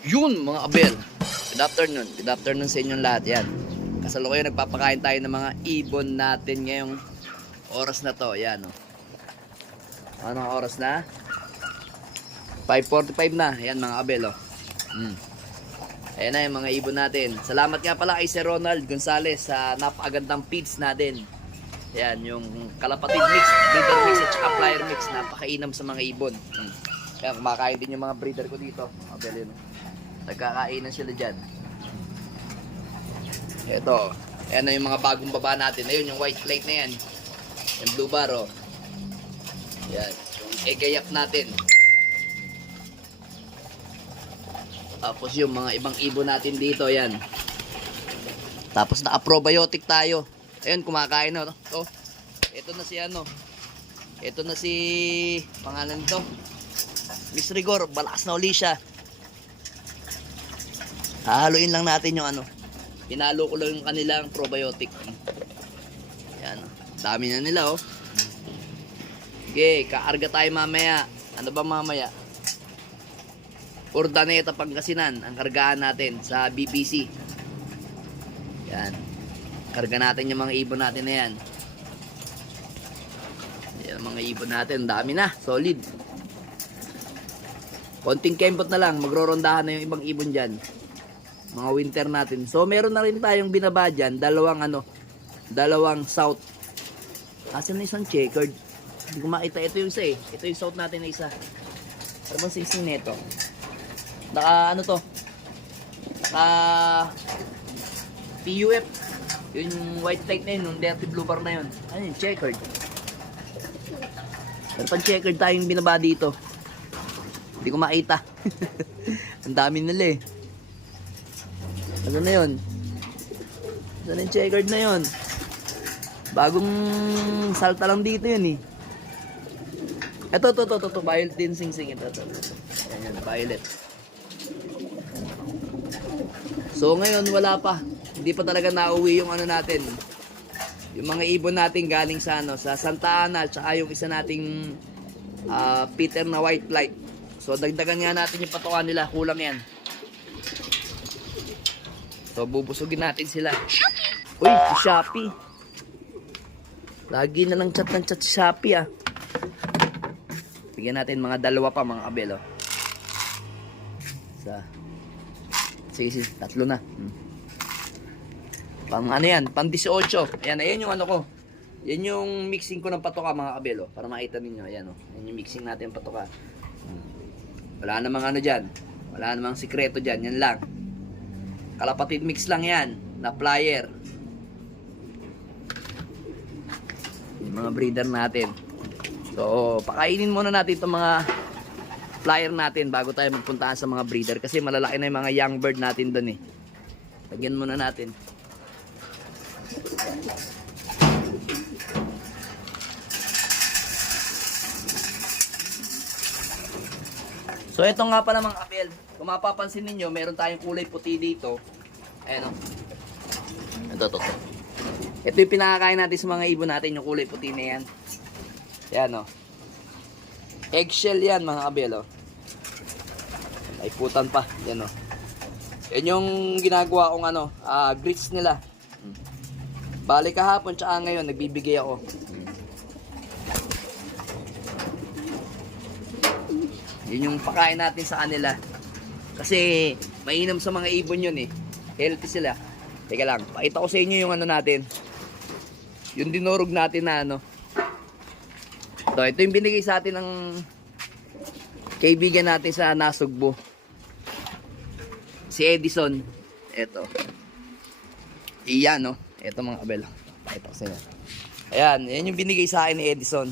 Yun mga abel. Good afternoon. Good afternoon sa inyong lahat. Yan. Kasalukuyan nagpapakain tayo ng mga ibon natin ngayong oras na to. Yan o. Anong oras na? 5:45 na. Yan mga abel o. Ayan na yung mga ibon natin. Salamat nga pala kay Sir Ronald Gonzales sa napakagandang feeds natin. Yan, yung kalapatid mix, breeder mix at saka flyer mix. Napakainam sa mga ibon. Kaya kumakain din yung mga breeder ko dito. Abel yun. Nagkakainan sila dyan. Ito. Ayan na yung mga bagong baba natin. Ayun, yung white plate na yan. Yung blue bar, oh. Yan. Yung egg natin. Tapos yung mga ibang ibon natin dito, yan. Tapos na-probiotic tayo. Ayun, kumakain na. Oh. Ito na si ano. Ito na si pangalan nito. Miss Rigor, balakas na uli siya. Hahaluin lang natin yung ano. Pinalo ko lang yung kanilang probiotic. Yan. Dami na nila, oh. Okay, kaarga tayo mamaya. Ano ba mamaya? Urdaneta Pangasinan ang kargaan natin sa BBC. Yan. Karga natin yung mga ibon natin na yan. Yan mga ibon natin. Dami na. Solid. Konting kembot na lang. Magrorondahan na yung ibang ibon dyan. Mga winter natin. So meron na rin tayong binaba dyan. Dalawang south. Asan na isang checkered? Hindi ko makita. Ito yung isa eh. Ito yung south natin na isa. Ano bang sising neto? Naka ano to? Naka PUF. Yung white type na yun. Yung dirty blue bar na yun. Ano yung checkered? Pero pang checkered tayong binaba dito. Hindi ko makita. Ang dami nila eh. Ano na yun? Ano yung checkered na yun? Bagong salta lang dito yun eh. Ito. Violet din sing-sing. Ito. Ayan, violet. So ngayon wala pa. Hindi pa talaga nauwi yung ano natin. Yung mga ibon natin galing sa ano, sa Santa Ana at saka yung isa nating Peter na white flight. So dagdagan nga natin yung patukan nila, kulang yan. So bubusugin natin sila. Uy, si Shopee. Lagi na lang chat ng chat si Shopee ah. Bigyan natin mga dalawa pa mga kabelo. Sige, tatlo na. Pang ano yan, pang 18. Ayan yung ano ko. Yan yung mixing ko ng patoka mga kabelo. Para makita ninyo, ayan o. Yan yung mixing natin ng patoka. Wala namang ano dyan. Wala namang sikreto dyan, yan lang. Kalapatid mix lang yan, na flyer. Yung mga breeder natin. So, pakainin muna natin itong mga flyer natin bago tayo magpuntahan sa mga breeder kasi malalaki na yung mga young bird natin doon eh. Lagyan muna natin. So ito nga pala mga kapel, kung mapapansin niyo meron tayong kulay puti dito. Ayan o. Ito. Ito yung pinakakain natin sa mga ibon natin, yung kulay puti na yan. Ayan o. Eggshell yan mga kabelo. Ay putan pa. Yan o. Yan yung ginagawa kong ano, grits nila. Balik kahapon tsaka ngayon nagbibigay ako. Yun yung pakain natin sa kanila. Kasi mainam sa mga ibon yun eh. Healthy sila. Teka lang, pakita ko sa inyo yung ano natin. Yung dinurog natin na ano. Ito yung binigay sa atin ng kaibigan natin sa Nasugbo. Si Edison. Ito. Iyan, no? Ito mga kabel. Pakita ko sa inyo. Ayan, yan yung binigay sa akin ni Edison.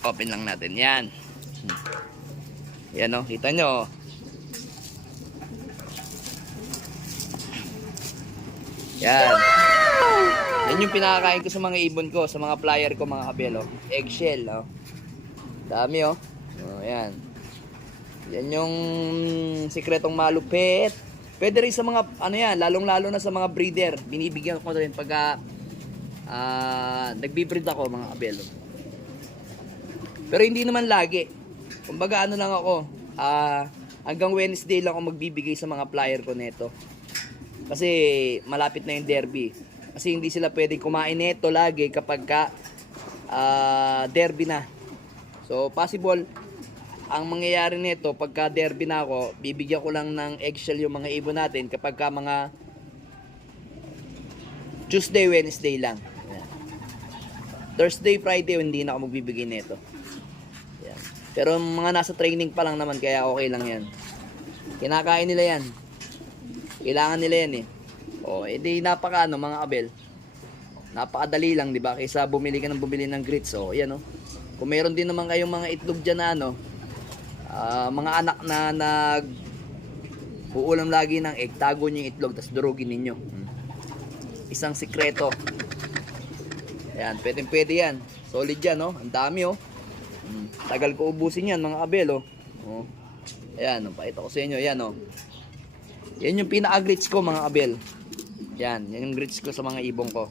Open lang natin. Yan. Yan, no? Kita nyo. Yan. Yan yung pinakakain ko sa mga ibon ko, sa mga flyer ko mga kabelo. Eggshell, oh. Dami, oh. Oh, yan. Yan yung sikretong malupit. Pwede rin sa mga, ano yan, lalong-lalo na sa mga breeder. Binibigyan ko rin pagka nagbibreed ako mga kabelo. Pero hindi naman lagi. Kumbaga ano lang ako, hanggang Wednesday lang ako magbibigay sa mga flyer ko neto. Kasi malapit na yung derby. Kasi hindi sila pwedeng kumain neto lagi kapag derby na. So possible ang mangyayari nito pagka derby na ako, bibigyan ko lang ng eggshell yung mga ibon natin kapag mga Tuesday, Wednesday lang. Ayan. Thursday, Friday hindi na ako magbibigay nito. Ayan. Pero mga nasa training pa lang naman kaya okay lang yan. Kinakain nila yan. Kailangan nila yan eh. O, edi napaka mga abel. Napakadali lang, di ba? Kaysa bumili ka ng bumili ng grits. O, yan o. Kung meron din naman kayong mga itlog dyan na mga anak na uulam lagi ng egg, tago nyo yung itlog, tapos durugin ninyo. Isang sikreto. Ayan, pwede yan. Solid yan, oh. Ang dami, oh. Tagal ko ubusin yan, mga abel, oh. Oh. Ayan, pakita ko sa inyo, yan, oh. Yan yung pinaka-grits ko, mga abel. Yan yung grits ko sa mga ibong ko.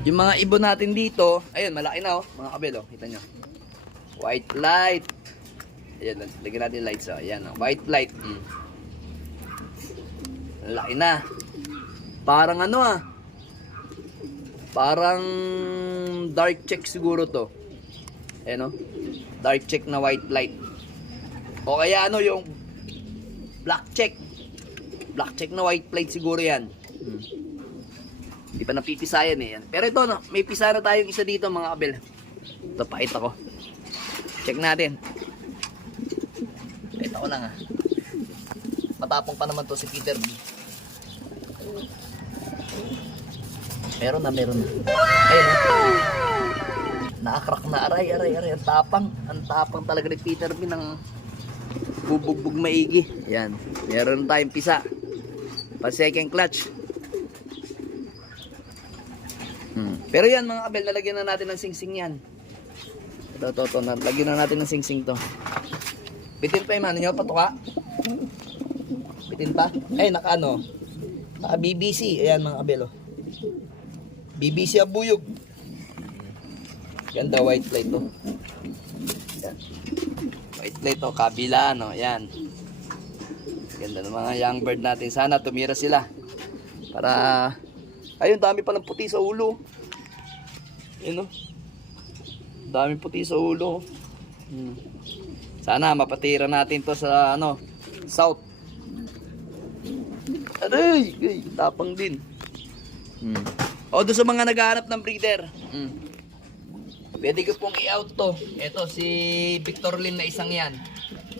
Yung mga ibon natin dito, ayun, malaki na, oh, mga kabel, oh, kita nyo. White light. Ayan, lagyan natin lights, oh. Ayan, oh, white light. Laki na. Parang parang dark check siguro to. Ayan, oh, dark check na white light. O kaya yung black check. Black check na white light siguro yan. Hindi pa napipisayan eh yan. Pero ito, may pisa na tayong isa dito, mga kabel. Ito, pakita ko. Check natin. Pakita ko lang ha. Matapang pa naman to si Peter B. Meron na. Ayun na. Nakakrak na. Aray. Ang tapang talaga ni Peter B ng bubugbog maigi. Yan. Meron tayong pisa. Pa second clutch. Pero yan, mga kabel, lalagyan na natin ng singsing yan. Ito, lagyan na natin ng singsing to. Bitin pa yung mano nyo, patuka. Bitin pa. Ay, naka BBC. Ayan, mga kabel, oh. BBC abuyog. Ganda, white light to. Yan. White light to, kabila, yan. Ganda ng mga young bird natin. Sana tumira sila. Para, ayun, dami palang puti sa ulo. Yun, dami puti sa ulo. Sana mapatira natin to sa south. Aray, tapang din. O doon sa mga naghahanap ng breeder. Pwede ko pong i-out to. Ito si Victor Lim na isang yan.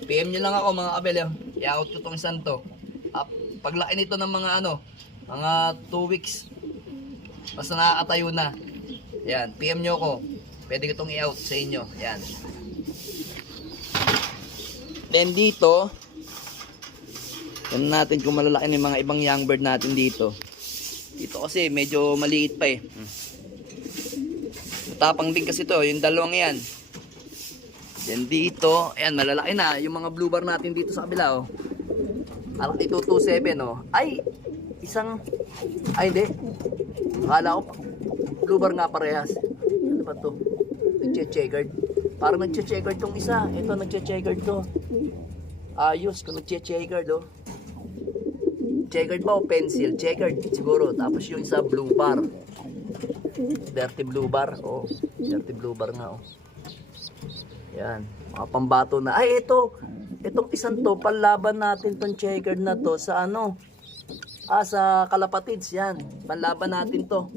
PM nyo lang ako, mga kabel. I-out ko tong isang to. Paglaki nito ng mga mga 2 weeks. Basta nakakatayo na. Yan, PM nyo ko. Pwede ko itong i-out sa inyo. Yan. Then dito, yan natin kung malalaki ng mga ibang young bird natin dito. Dito kasi medyo maliit pa eh. Matapang din kasi to, yung dalawang yan. Then dito, ayan, malalaki na. Yung mga blue bar natin dito sa kabila, oh. Alak ito 227, oh. Ay, hindi. Akala ko blue bar nga parehas. Ano ba to? Nagche-checkered. Parang nagche-checkered tong isa. Ito nagche-checkered to. Ayos kung nagche-checkered, oh. Checkered ba o pencil? Checkered siguro. Tapos yung isa blue bar. Dirty blue bar. Oh, dirty blue bar nga, oh. Yan, mga pambato na. Ay, ito. Itong isang to, panlaban natin tong checkered na to sa sa kalapatids. Yan, panlaban natin to.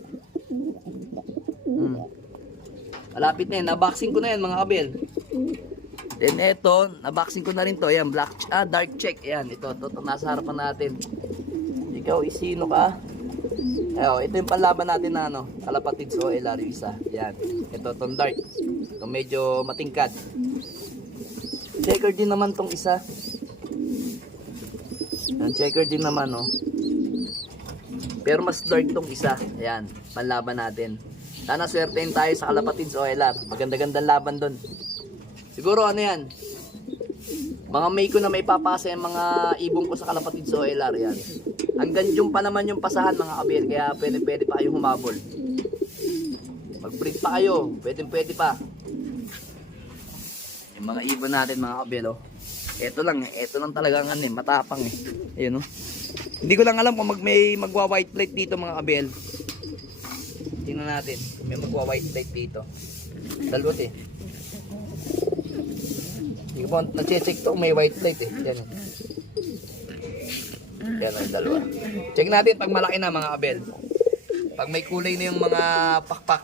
Malapit na yan. Naboxing ko na yan, mga kabel. Then ito, naboxing ko na rin to. Yan, dark check. Yan, ito nasa harapan natin. Ikaw, isino ka? Ayo, ito yung panlaban natin na kalapatids o LR isa. Yan, ito tong dark. Ito medyo matingkad. Checker din naman tong isa. Yan, checker din naman, oh. Pero mas dark tong isa. Ayan, panlaban natin. Sana swertein tayo sa kalapatids o LR. Maganda-gandang laban doon. Siguro yan. Mga may ko na may papasa yung mga ibong ko sa kalapatids o LR. Yan. Hanggang June pa naman yung pasahan, mga kabel. Kaya pwede pa kayong humabol. Mag-breed pa kayo. Pwede pa. Yung mga ibon natin mga kabel, oh. Ito lang talaga ang ano, matapang eh. Ayun, oh. Hindi ko lang alam kung may magwa-white plate dito mga kabel. Tingnan natin kung may magwa-white plate dito. Dalawat eh. Hindi ko pa na-check to kung may white plate eh. Yan, oh. Yan ang dalawa. Check natin pag malaki na mga kabel. Pag may kulay na yung mga pakpak.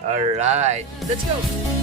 Alright, let's go!